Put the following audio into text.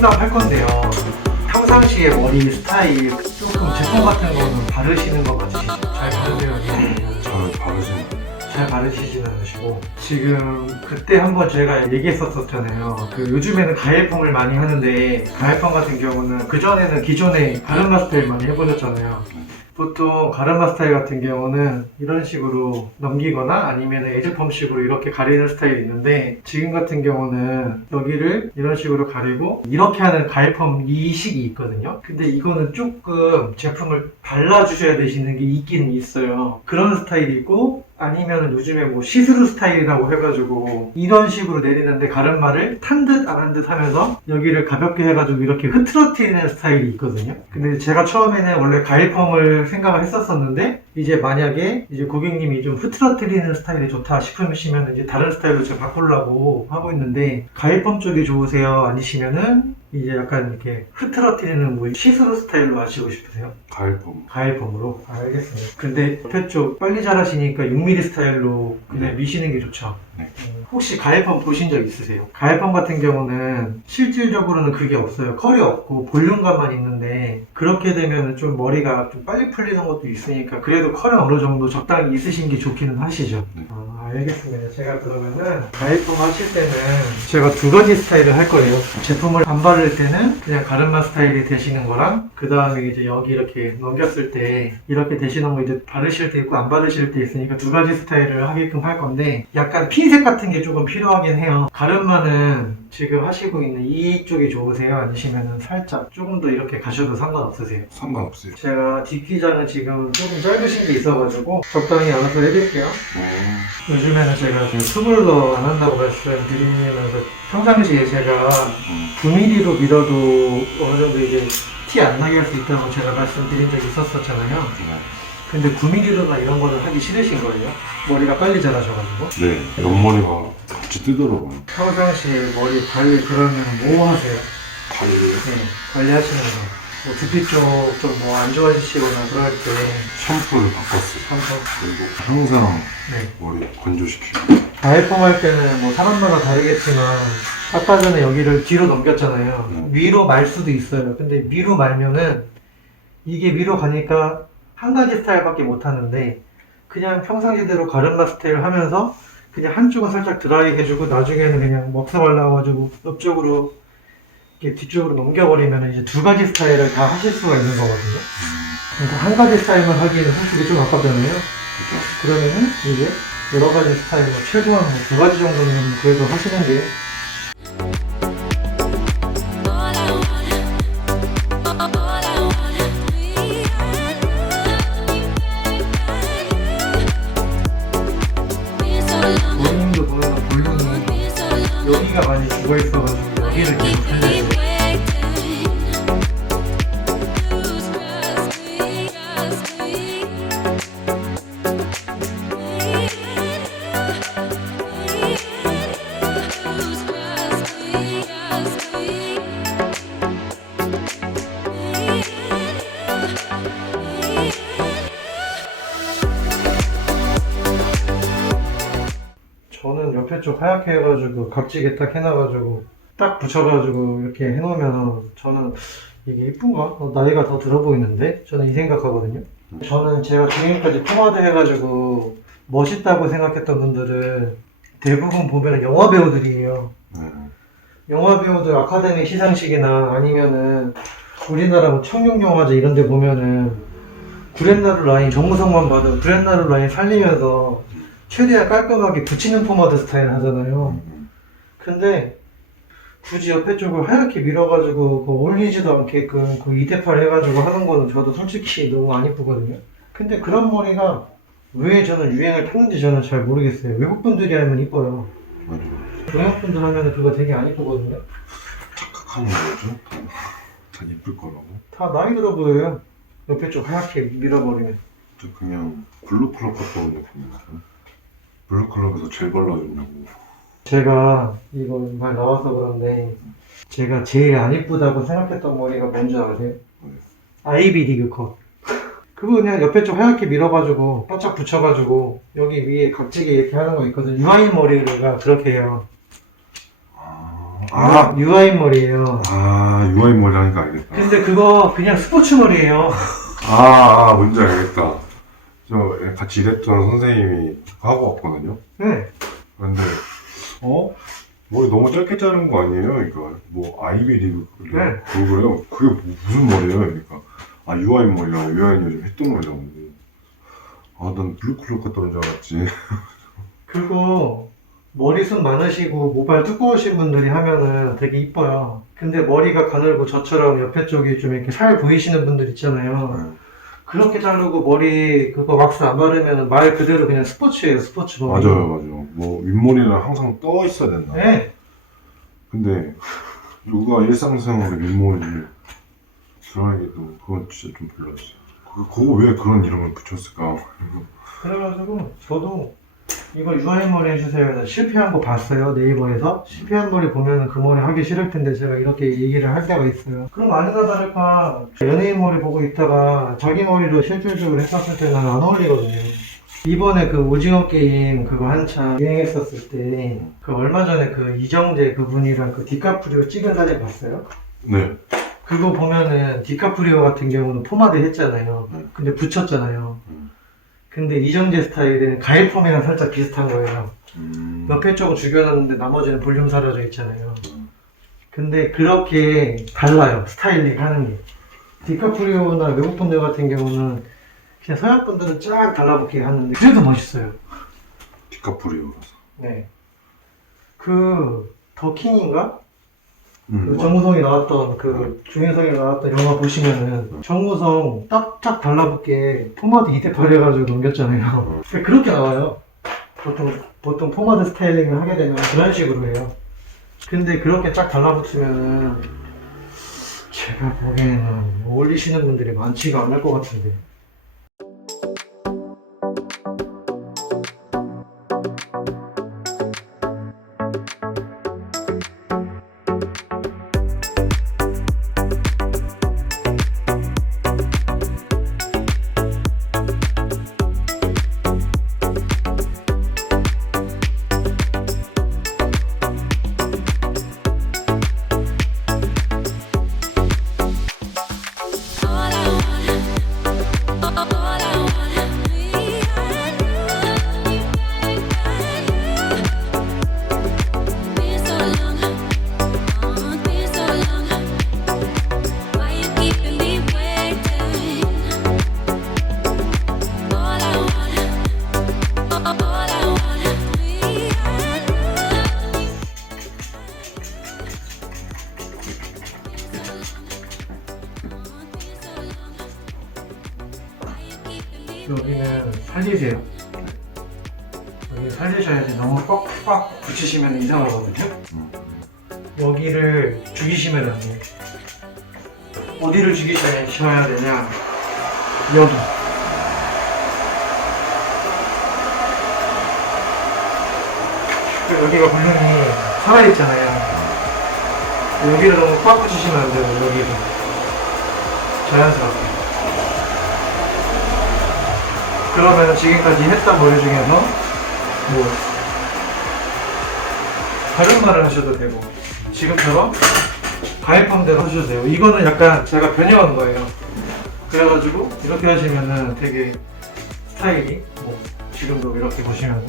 건데요. 평상시에 머리 스타일 조금 제품 같은 거는 바르시는 거 맞으시죠? 잘 바르세요? 잘 바르시는 잘 바르시지는 않으시고 지금 그때 한번 제가 얘기했었잖아요. 그 요즘에는 가일펌을 많이 하는데 가일펌 같은 경우는 그 전에는 기존에 가르마 스타일 많이 해보셨잖아요. 보통 가르마 스타일 같은 경우는 이런 식으로 넘기거나 아니면 에즈펌식으로 이렇게 가리는 스타일이 있는데 지금 같은 경우는 여기를 이런 식으로 가리고 이렇게 하는 가일펌 이 식이 있거든요. 근데 이거는 조금 제품을 발라주셔야 되시는 게 있기는 있어요. 그런 스타일이고 아니면 요즘에 뭐 시스루 스타일이라고 해가지고 이런 식으로 내리는데 가르마를 탄 듯 안 한 듯 하면서 여기를 가볍게 해가지고 이렇게 흐트러뜨리는 스타일이 있거든요. 근데 제가 처음에는 원래 가일펌을 생각을 했었었는데 이제 만약에 이제 고객님이 좀 흐트러뜨리는 스타일이 좋다 싶으시면 이제 다른 스타일로 제가 바꾸려고 하고 있는데 가일펌 쪽이 좋으세요? 아니시면은 이제 약간 이렇게 흐트러뜨리는 뭐 시스루 스타일로 하시고 싶으세요? 가일펌 가일펌으로 알겠습니다. 근데 옆에 쪽 빨리 자라시니까 6mm 스타일로 그냥 네. 미시는 게 좋죠. 네. 음, 혹시 가일펌 보신 적 있으세요? 가일펌 같은 경우는 실질적으로는 그게 없어요. 컬이 없고 볼륨감만 있는데 그렇게 되면 좀 머리가 좀 빨리 풀리는 것도 있으니까 그래도 컬은 어느 정도 적당히 있으신 게 좋기는 하시죠. 네. 아, 알겠습니다. 제가 그러면은 가일펌 하실 때는 제가 두 가지 스타일을 할 거예요. 제품을 안 바를 때는 그냥 가르마 스타일이 되시는 거랑 그 다음에 이제 여기 이렇게 넘겼을 때 이렇게 되시는 거 이제 바르실 때 있고 안 바르실 때 있으니까 두 가지 스타일을 하게끔 할 건데 약간 핀색 같은 게 조금 필요하긴 해요. 가르마는 지금 하시고 있는 이쪽이 좋으세요? 아니시면은 살짝 조금 더 이렇게 가셔도 상관없으세요? 상관없어요 제가 뒷기장은 지금 조금 짧으신 게 있어가지고 적당히 알아서 해드릴게요. 어, 요즘에는 제가 그 수블러 안 한다고 말씀드리면서 평상시에 제가 음, 9mm로 밀어도 어느 정도 이제 티 안 나게 할 수 있다고 제가 말씀드린 적이 있었었잖아요. 네. 근데 9mm로나 이런 거는 하기 싫으신 거예요? 머리가 빨리 자라셔가지고. 네 옆머리가 같이 뜨더라고요 평상시에 머리 관리 그러면 뭐 하세요? 관리 네, 관리하시는 거. 뭐 두피 쪽 좀 뭐 안 좋아지시거나 그럴 때 샴푸를 바꿨어요 한번 그리고 항상 네. 머리 건조시키고 가일펌 할 때는 뭐 사람마다 다르겠지만 아까 전에 여기를 뒤로 넘겼잖아요. 음. 위로 말 수도 있어요. 근데 위로 말면은 이게 위로 가니까 한 가지 스타일밖에 못 하는데 그냥 평상시대로 가르마 스타일 하면서 그냥 한쪽은 살짝 드라이 해주고 나중에는 그냥 먹사 발라가지고 옆쪽으로 이렇게 뒤쪽으로 넘겨버리면 이제 두 가지 스타일을 다 하실 수가 있는 거거든요. 그러니까 한 가지 스타일만 하기에는 솔직히 좀 아깝잖아요. 그러면은 이제 여러 가지 스타일, 뭐 최소한 뭐두 가지 정도는 그래도 하시는 게 본인도 보면 볼륨이 여기가 많이 죽어 있어가지고 여기를 계속 살려 저는 옆에 쪽 하얗게 해가지고 각지게 딱 해놔가지고 딱 붙여가지고 이렇게 해놓으면 저는 이게 이쁜가? 어, 나이가 더 들어 보이는데? 저는 이 생각하거든요. 저는 제가 지금까지 포마드 해가지고 멋있다고 생각했던 분들은 대부분 보면 영화 배우들이에요. 네. 영화 배우들 아카데미 시상식이나 아니면은 우리나라 뭐 청룡영화제 이런 데 보면은 구렛나루 라인 정우성만 봐도 구렛나루 라인 살리면서 최대한 깔끔하게 붙이는 포마드 스타일 하잖아요. 음, 근데 굳이 옆에 쪽을 하얗게 밀어가지고 그 올리지도 않게끔 그 이대팔 해가지고 하는 거는 저도 솔직히 너무 안 이쁘거든요. 근데 그런 머리가 왜 저는 유행을 타는지 저는 잘 모르겠어요. 외국 분들이 하면 이뻐요. 맞아요 동양 분들 하면 그거 되게 안 이쁘거든요. 착각하는 거죠 다, 다 예쁠 거라고 다 나이 들어 보여요. 옆에 쪽 하얗게 밀어버리면. 저 그냥 블루클럽 갔다 온 느낌이거든요 블루클럽에서 젤 발라준다고 제가 이거 말 나와서 그런데 제가 제일 안 이쁘다고 생각했던 머리가 뭔지 아세요? 네. 아이비 리그 컷. 그거 그냥 옆에 쪽 하얗게 밀어가지고 바짝 붙여가지고 여기 위에 각지게 이렇게 하는 거 있거든요. 유아인 머리가 그렇게 해요. 아 아, UI 머리예요. 아, UI 머리 하니까 알겠다. 근데 그거 그냥 스포츠 머리예요. 아, 아, 뭔지 알겠다. 저 같이 일했던 선생님이 하고 왔거든요. 네. 근데, 어? 머리 너무 짧게 자른 거 아니에요? 이거 뭐 아이비 리그 네. 그거요? 그게 뭐- 무슨 머리예요? 그러니까 아 UI 머리라고 UI는 요즘 했던 머리라고 아 난 블루클럽 갔다 온 줄 알았지 그거 머리숱 많으시고 모발 두꺼우신 분들이 하면은 되게 이뻐요. 근데 머리가 가늘고 저처럼 옆에 쪽이 좀 이렇게 살 보이시는 분들 있잖아요. 그렇게 자르고 머리 그거 왁스 안 바르면 말 그대로 그냥 스포츠예요, 스포츠 머리. 맞아요 맞아요 뭐 윗머리는 항상 떠 있어야 된다 네. 근데 누가 일상생활에 윗머리를 드라이기도 그건 진짜 좀 별로였어요 그, 그거 왜 그런 이름을 붙였을까 그래가지고 저도 이거 유아인 머리 해주세요 해서 실패한 거 봤어요 네이버에서 실패한 머리 보면은 그 머리 하기 싫을 텐데 제가 이렇게 얘기를 할 때가 있어요 그럼 아니나 다를까 연예인 머리 보고 있다가 자기 머리로 실질적으로 했었을 때는 안 어울리거든요 이번에 그 오징어 게임 그거 한참 유행했었을 때 그 얼마 전에 그 이정재 그분이랑 그 디카프리오 찍은 사진 봤어요? 네 그거 보면은 디카프리오 같은 경우는 포마드 했잖아요. 음. 근데 붙였잖아요. 음. 근데 이정재 스타일은 가일펌이랑 살짝 비슷한 거예요. 음, 옆에 쪽은 죽여놨는데 나머지는 볼륨 사라져 있잖아요. 음. 근데 그렇게 달라요. 스타일링 하는 게. 디카프리오나 외국 분들 같은 경우는 그냥 서양 분들은 쫙 달라붙게 하는데 그래도 멋있어요. 디카프리오라서 네. 그 더킹인가? 음, 그 정우성이 나왔던 그 중현성이 나왔던 영화 보시면은 정우성 딱딱 달라붙게 포마드 이대 발해가지고 넘겼잖아요. 근데 그렇게 나와요. 보통 보통 포마드 스타일링을 하게 되면 그런 식으로 해요. 근데 그렇게 딱 달라붙으면은 제가 보기에는 어울리시는 분들이 많지가 않을 것 같은데. 살리세요. 여기 살리셔야지 너무 꽉꽉 붙이시면 이상하거든요. 음. 여기를 죽이시면 안 돼요. 어디를 죽이셔야 되냐? 여기. 여기가 볼륨이 살아있잖아요. 여기를 너무 꽉 붙이시면 안 돼요, 여기를. 자연스럽게. 그러면 지금까지 했던 머리 중에서 뭐 다른 말을 하셔도 되고 지금처럼 가입함대로 하셔도 돼요. 이거는 약간 제가 변형한 거예요. 그래가지고 이렇게 하시면은 되게 스타일이 뭐 지금도 이렇게 보시면